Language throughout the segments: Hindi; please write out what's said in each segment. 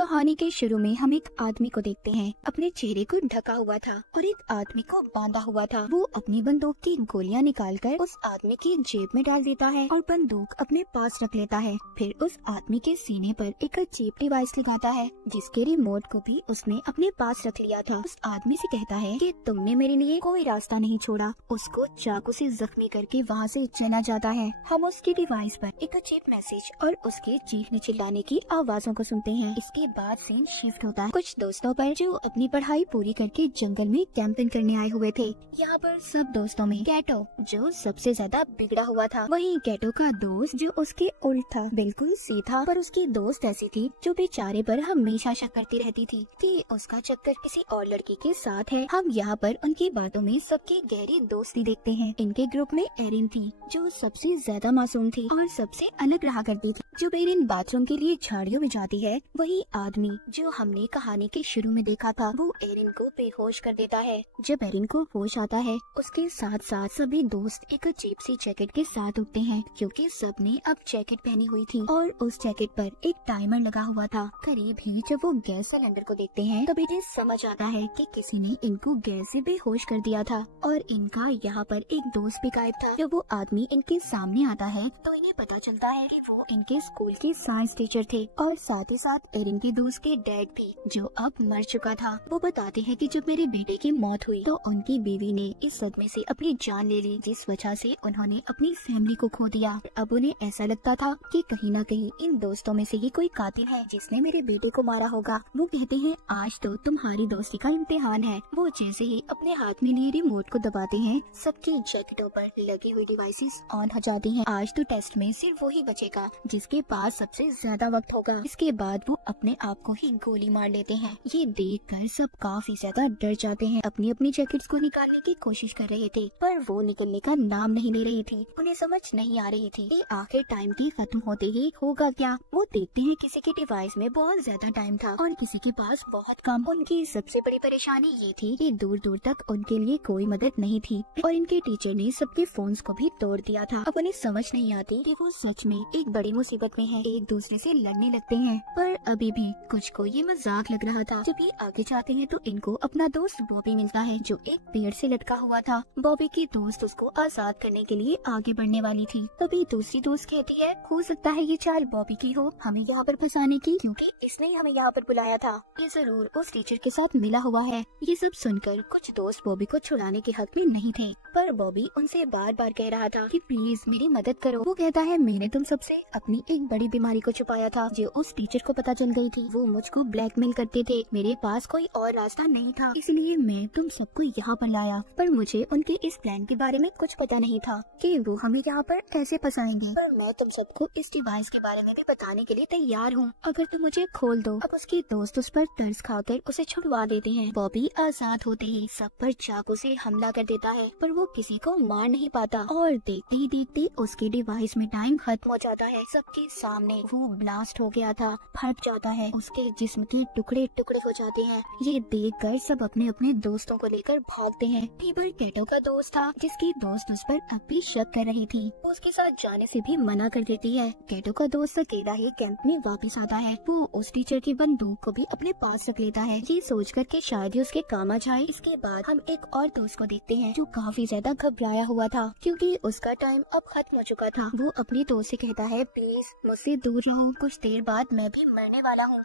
कहानी के शुरू में हम एक आदमी को देखते हैं। अपने चेहरे को ढका हुआ था और एक आदमी को बांधा हुआ था। वो अपनी बंदूक की गोलियां निकालकर उस आदमी की जेब में डाल देता है और बंदूक अपने पास रख लेता है। फिर उस आदमी के सीने पर एक चीप डिवाइस लगाता है जिसके रिमोट को भी उसने अपने पास रख लिया था। उस आदमी से कहता है कि तुमने मेरे लिए कोई रास्ता नहीं छोड़ा। उसको चाकू से जख्मी करके वहाँ से चला जाता है। हम उसकी डिवाइस पर एक चीप मैसेज और उसके चीखने चिल्लाने की आवाजों को सुनते हैं। इसके बाद सीन शिफ्ट होता है कुछ दोस्तों पर जो अपनी पढ़ाई पूरी करके जंगल में कैंपिंग करने आए हुए थे। यहाँ पर सब दोस्तों में कैटो जो सबसे ज्यादा बिगड़ा हुआ था। वहीं कैटो का दोस्त जो उसके उल्ट था, बिल्कुल सीधा, पर उसकी दोस्त ऐसी थी जो बेचारे पर हमेशा शक करती रहती थी कि उसका चक्कर किसी और लड़की के साथ है। हम यहाँ पर उनकी बातों में सबकी गहरी दोस्ती देखते हैं। इनके ग्रुप में एरिन थी जो सबसे ज्यादा मासूम थी और सबसे अलग रहा करती थी। जब एरिन बाथरूम के लिए झाड़ियों में जाती है, वही आदमी जो हमने कहानी के शुरू में देखा था वो एरिन को बेहोश कर देता है। जब एरिन को होश आता है, उसके साथ साथ सभी दोस्त एक अजीब सी जैकेट के साथ उठते हैं क्योंकि सबने अब जैकेट पहनी हुई थी और उस जैकेट पर एक टाइमर लगा हुआ था। करीब ही जब वो गैस सिलेंडर को देखते हैं तब इन्हें समझ आता है कि किसी ने इनको गैस से बेहोश कर दिया था और इनका यहाँ पर एक दोस्त भी गायब था। जब वो आदमी इनके सामने आता है तो इन्हें पता चलता है कि वो इनके स्कूल के साइंस टीचर थे और साथ ही साथ एरिन के दोस्त के डैड भी जो अब मर चुका था। वो बताते हैं कि जब मेरे बेटे की मौत हुई तो उनकी बीवी ने इस सदमे से अपनी जान ले ली जिस वजह से उन्होंने अपनी फैमिली को खो दिया। अब उन्हें ऐसा लगता था कि कहीं न कहीं इन दोस्तों में से ही कोई कातिल है जिसने मेरे बेटे को मारा होगा। वो कहते हैं आज तो तुम्हारी दोस्ती का इम्तिहान है। वो जैसे ही अपने हाथ में लिए रिमोट को दबाते हैं, सबकी जैकेटों पर लगी हुई डिवाइसेस ऑन हो जाती हैं। आज तो टेस्ट में सिर्फ वही बचेगा जिसके पास सबसे ज्यादा वक्त होगा। इसके बाद वो अपने आप को ही गोली मार लेते हैं। ये देखकर सब काफी ज्यादा डर जाते हैं। अपनी अपनी जैकेट्स को निकालने की कोशिश कर रहे थे पर वो निकलने का नाम नहीं ले रही थी। उन्हें समझ नहीं आ रही थी कि आखिर टाइम की खत्म होते ही होगा क्या। वो देखते हैं किसी के डिवाइस में बहुत ज्यादा टाइम था और किसी के पास बहुत कम। उनकी सबसे बड़ी परेशानी ये थी कि दूर दूर तक उनके लिए कोई मदद नहीं थी और इनके टीचर ने सबके फोन्स को भी तोड़ दिया था। अब उन्हें समझ नहीं आती कि वो सच में एक बड़ी मुसीबत में है। एक दूसरे से लड़ने लगते हैं पर अभी भी कुछ को ये मजाक लग रहा था। जब ये आगे जाते हैं तो इनको अपना दोस्त बॉबी मिलता है जो एक पेड़ से लटका हुआ था। बॉबी की दोस्त उसको आजाद करने के लिए आगे बढ़ने वाली थी। तभी दूसरी दोस्त कहती है हो सकता है ये चाल बॉबी की हो, हमें यहाँ पर फंसाने की, क्योंकि इसने ही हमें यहाँ पर बुलाया था। ये जरूर उस टीचर के साथ मिला हुआ है। ये सब सुनकर कुछ दोस्त बॉबी को छुड़ाने के हक में नहीं थे पर बॉबी उनसे बार बार कह रहा था कि प्लीज मेरी मदद करो। वो कहता है मैंने तुम सबसे अपनी एक बड़ी बीमारी को छुपाया था जो उस टीचर को पता चल गई थी। वो मुझको ब्लैकमेल करते थे, मेरे पास कोई और रास्ता नहीं था, इसलिए मैं तुम सबको यहाँ पर लाया। पर मुझे उनके इस प्लान के बारे में कुछ पता नहीं था कि वो हमें यहाँ पर कैसे फंसाएंगे। पर मैं तुम सबको इस डिवाइस के बारे में भी बताने के लिए तैयार हूँ अगर तुम मुझे खोल दो। अब उसकी दोस्त उस पर तरस खाकर उसे छुड़वा देते हैं। बॉबी आजाद होते ही सब पर चाकू से हमला कर देता है पर वो किसी को मार नहीं पाता और देखते ही देखते उसके डिवाइस में टाइम खत्म हो जाता है। सबके सामने वो ब्लास्ट हो गया था, फट जाता है, उसके जिस्म के टुकड़े टुकड़े हो जाते हैं। ये देखकर सब अपने अपने दोस्तों को लेकर भागते हैं। टीबर कैटो का दोस्त था जिसकी दोस्त उस पर अब भी शक कर रही थी। वो उसके साथ जाने से भी मना कर देती है। कैटो का दोस्त अकेला ही कैंप में वापस आता है। वो उस टीचर की बंदूक को भी अपने पास रख लेता है ये सोचकर कि शायद ही उसके काम आ जाए। इसके बाद हम एक और दोस्त को देखते हैं जो काफी ज्यादा घबराया हुआ था क्योंकि उसका टाइम अब खत्म हो चुका था। वो अपनी दोस्त से कहता है प्लीज मुझसे दूर रहो, कुछ देर बाद मैं भी मरने वाला हूँ।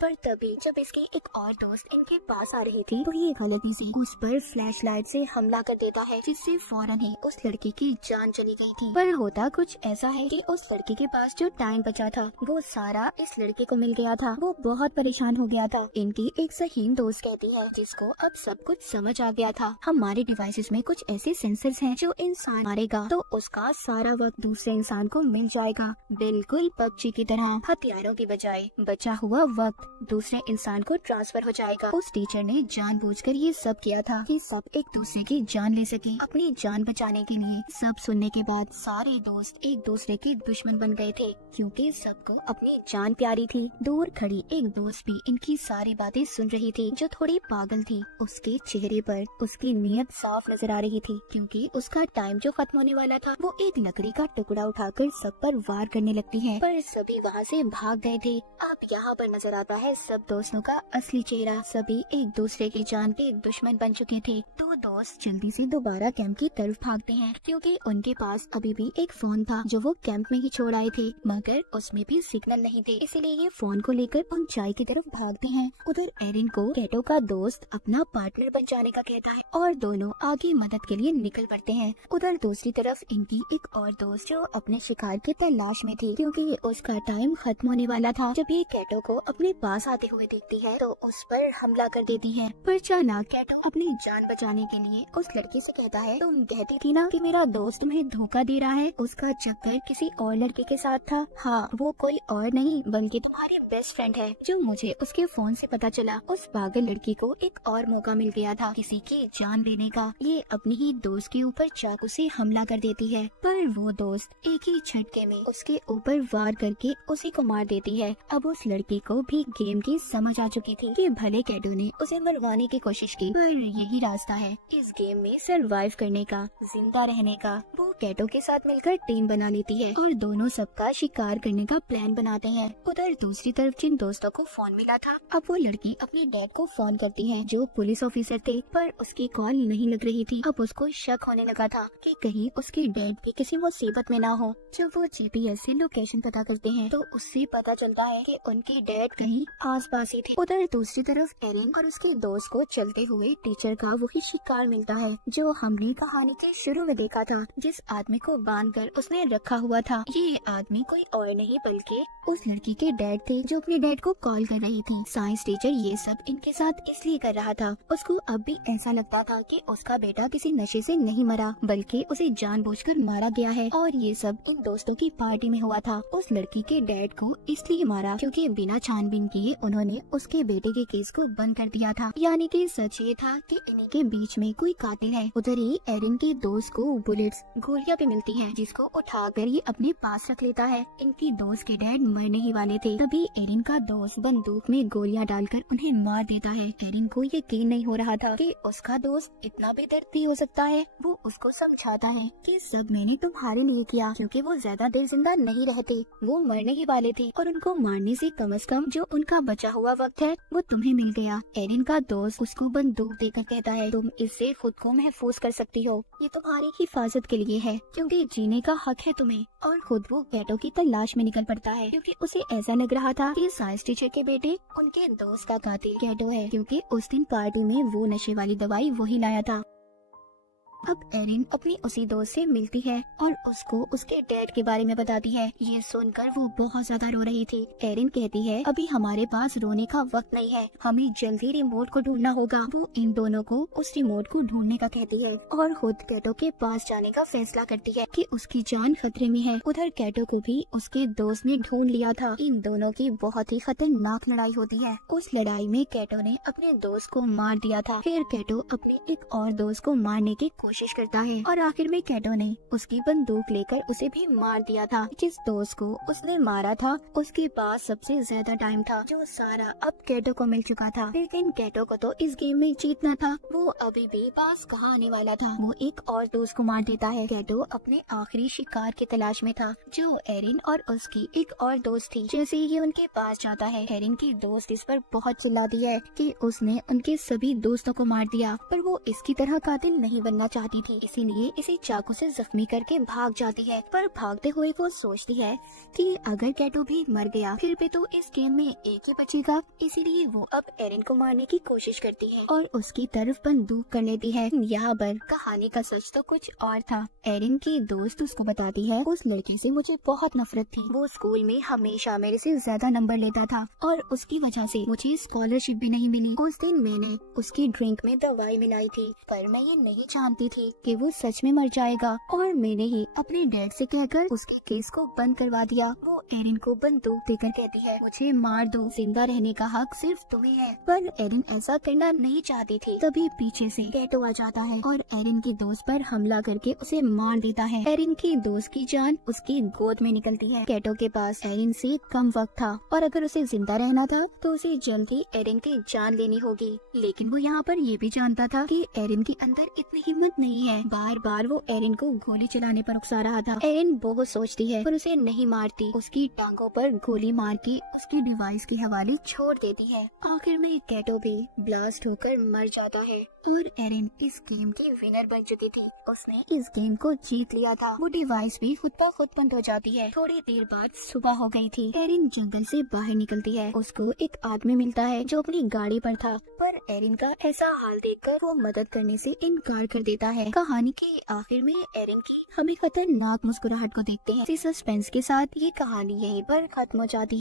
पर तभी जब इसकी एक और दोस्त इनके पास आ रही थी तो ये गलती से उस पर फ्लैशलाइट से हमला कर देता है जिससे फौरन ही उस लड़की की जान चली गई थी। पर होता कुछ ऐसा है कि उस लड़की के पास जो टाइम बचा था वो सारा इस लड़के को मिल गया था। वो बहुत परेशान हो गया था। इनकी एक सहीन दोस्त कहती है जिसको अब सब कुछ समझ आ गया था हमारे डिवाइसेस में कुछ ऐसे सेंसर्स हैं जो इंसान मारेगा तो उसका सारा वक्त दूसरे इंसान को मिल जाएगा, बिल्कुल पबजी की तरह। हथियारों की बजाय बचा हुआ वक्त दूसरे इंसान को ट्रांसफर हो जाएगा। उस टीचर ने जानबूझकर ये सब किया था कि सब एक दूसरे की जान ले सके अपनी जान बचाने के लिए। सब सुनने के बाद सारे दोस्त एक दूसरे के दुश्मन बन गए थे क्योंकि सबको अपनी जान प्यारी थी। दूर खड़ी एक दोस्त भी इनकी सारी बातें सुन रही थी, जो थोड़ी पागल थी। उसके चेहरे पर उसकी नीयत साफ नजर आ रही थी क्योंकि उसका टाइम जो खत्म होने वाला था। वो एक लकड़ी का टुकड़ा उठाकर सब पर वार करने लगती है, पर सभी वहाँ से भाग गए थे। अब यहाँ पर नजर आता है सब दोस्तों का असली चेहरा। सभी एक दूसरे की जान के दुश्मन बन चुके थे। दो दोस्त जल्दी से दोबारा कैंप की तरफ भागते हैं क्योंकि उनके पास अभी भी एक फोन था जो वो कैंप में ही छोड़ आए थे, मगर उसमें भी सिग्नल नहीं थे। इसलिए ये फोन को लेकर ऊंचाई की तरफ भागते हैं। उधर एरिन को कैटो का दोस्त अपना पार्टनर बन जाने का कहता है और दोनों आगे मदद के लिए निकल पड़ते हैं। उधर दूसरी तरफ इनकी एक और दोस्त जो अपने शिकार के तलाश में थी क्योंकि उसका टाइम खत्म होने वाला था। जब ये कैटो को अपने पास आते हुए देखती है तो उस पर हमला कर देती है, पर अचानक कैटो अपनी जान बचाने के लिए उस लड़के से कहता है, तुम कहती थी ना कि मेरा दोस्त तुम्हें धोखा दे रहा है, उसका चक्कर किसी और लड़के के साथ था। हाँ, वो कोई और नहीं बल्कि तुम्हारी बेस्ट फ्रेंड है, जो मुझे उसके फोन से पता चला। उस पागल लड़की को एक और मौका मिल गया था किसी की जान लेने का। ये अपनी ही दोस्त के ऊपर चाकू से हमला कर देती है, पर वो दोस्त एक ही झटके में उसके ऊपर वार करके उसी को मार देती है। अब उस लड़की को भी गेम की समझ आ चुकी थी कि भले कैटो ने उसे मरवाने की कोशिश की, पर यही रास्ता है इस गेम में सरवाइव करने का, जिंदा रहने का। वो कैटो के साथ मिलकर टीम बना लेती है और दोनों सबका शिकार करने का प्लान बनाते हैं। उधर दूसरी तरफ जिन दोस्तों को फोन मिला था, अब वो लड़की अपने डैड को फोन करती है जो पुलिस ऑफिसर थे, पर उसकी कॉल नहीं लग रही थी। अब उसको शक होने लगा था कि कहीं उसके डैड भी किसी मुसीबत में ना हो। जब वो जीपीएस से लोकेशन पता करते हैं तो उससे पता चलता है कि उनके डैड कहीं आसपास ही थे। उधर दूसरी तरफ एरिन और उसके दोस्त को चलते हुए टीचर का वही शिकार मिलता है जो हमने कहानी के शुरू में देखा था, जिस आदमी को बांधकर उसने रखा हुआ था। ये आदमी कोई और नहीं बल्कि उस लड़की के डैड थे जो अपने डैड को कॉल कर रही थी। साइंस टीचर ये सब इनके साथ इसलिए कर रहा था, उसको अब भी ऐसा लगता था कि उसका बेटा किसी नशे से नहीं मरा बल्कि उसे जानबूझकर मारा गया है, और ये सब इन दोस्तों की पार्टी में हुआ था। उस लड़की के डैड को इसलिए मारा क्योंकि बिना छानबीन किए उन्होंने उसके बेटे के केस को बंद कर दिया था। यानी कि सच ये था कि इन्हीं के बीच में कोई कातिल है। उधर ही एरिन के दोस्त को बुलेट्स गोलियां भी मिलती हैं, जिसको उठाकर ये अपने पास रख लेता है। इनकी दोस्त के डैड मरने ही वाले थे, तभी एरिन का दोस्त बंदूक में गोलियां डालकर उन्हें मार देता है। एरिन को यकीन नहीं हो रहा था कि उसका दोस्त इतना बेदर्द हो सकता है। वो उसको समझाता है कि सब मैंने तुम्हारे लिए किया क्योंकि वो ज्यादा देर जिंदा नहीं रहते, वो मरने ही वाले थे और उनको मारने से कम जो उनका बचा हुआ वक्त है वो तुम्हें मिल गया। एरिन का दोस्त उसको बंदूक देकर कहता है, तुम इससे खुद को महफूज कर सकती हो, ये तुम्हारी हिफाजत के लिए है क्योंकि जीने का हक है तुम्हें। और खुद वो कैटो की तलाश में निकल पड़ता है क्योंकि उसे ऐसा लग रहा था कि साइंस टीचर के बेटे उनके दोस्त का कातिल कैटो है, क्योंकि उस दिन पार्टी में वो नशे वाली दवाई वही लाया था। अब एरिन अपनी उसी दोस्त से मिलती है और उसको उसके डैड के बारे में बताती है। ये सुनकर वो बहुत ज्यादा रो रही थी। एरिन कहती है, अभी हमारे पास रोने का वक्त नहीं है, हमें जल्दी रिमोट को ढूंढना होगा। वो इन दोनों को उस रिमोट को ढूंढने का कहती है और खुद कैटो के पास जाने का फैसला करती है कि उसकी जान खतरे में है। उधर कैटो को भी उसके दोस्त ने ढूंढ लिया था। इन दोनों की बहुत ही खतरनाक लड़ाई होती है। उस लड़ाई में कैटो ने अपने दोस्त को मार दिया था। फिर कैटो अपने एक और दोस्त को मारने की कोशिश करता है और आखिर में कैटो ने उसकी बंदूक लेकर उसे भी मार दिया था। जिस दोस्त को उसने मारा था उसके पास सबसे ज्यादा टाइम था, जो सारा अब कैटो को मिल चुका था। लेकिन कैटो को तो इस गेम में जीतना था, वो अभी भी पास कहाँ आने वाला था। वो एक और दोस्त को मार देता है। कैटो अपने आखिरी शिकार की तलाश में था, जो एरिन और उसकी एक और दोस्त थी। जैसे ही उनके पास जाता है, एरिन की दोस्त इस पर बहुत चिल्लाती है कि उसने उनके सभी दोस्तों को मार दिया, पर वो इसकी तरह कातिल नहीं बनना चाहती थी, इसीलिए इसे चाकू से जख्मी करके भाग जाती है। पर भागते हुए वो सोचती है कि अगर कैटो भी मर गया फिर भी तो इस गेम में एक ही बचेगा, इसीलिए वो अब एरिन को मारने की कोशिश करती है और उसकी तरफ बंदूक कर लेती है। यहाँ पर कहानी का सच तो कुछ और था। एरिन की दोस्त उसको बताती है, उस लड़के से मुझे बहुत नफरत थी, वो स्कूल में हमेशा मेरे से ज्यादा नंबर लेता था और उसकी वजह से मुझे स्कॉलरशिप भी नहीं मिली। उस दिन मैंने उसकी ड्रिंक में दवाई मिलाई थी, पर मैं ये नहीं जानती थी कि वो सच में मर जाएगा और मैंने ही अपने डैड से कहकर उसके केस को बंद करवा दिया। वो एरिन को बंदूक देकर कहती है, मुझे मार दो, जिंदा रहने का हक सिर्फ तुम्हें है। पर एरिन ऐसा करना नहीं चाहती थी। तभी पीछे से कैटो आ जाता है और एरिन की दोस्त पर हमला करके उसे मार देता है। एरिन की दोस्त की जान उसकी गोद में निकलती है। कैटो के पास एरिन से कम वक्त था और अगर उसे जिंदा रहना था तो उसे जल्द ही एरिन की जान लेनी होगी। लेकिन वो यहाँ पर ये भी जानता था कि एरिन के अंदर इतनी हिम्मत नहीं है। बार बार वो एरिन को गोली चलाने पर उकसा रहा था। एरिन बहुत सोचती है पर उसे नहीं मारती। उसकी टांगों पर गोली मार के उसकी डिवाइस के हवाले छोड़ देती है। आखिर में कैटो भी ब्लास्ट होकर मर जाता है और एरिन इस गेम की विनर बन चुकी थी। उसने इस गेम को जीत लिया था। वो डिवाइस भी खुद ब खुद बंद हो जाती है। थोड़ी देर बाद सुबह हो गई थी। एरिन जंगल से बाहर निकलती है। उसको एक आदमी मिलता है जो अपनी गाड़ी पर था, पर एरिन का ऐसा हाल देखकर वो मदद करने से इनकार कर देता है। कहानी के आखिर में एरिन की हमें खतरनाक मुस्कुराहट को देखते हैं। इसी सस्पेंस के साथ ये कहानी यहीं पर खत्म हो जाती है।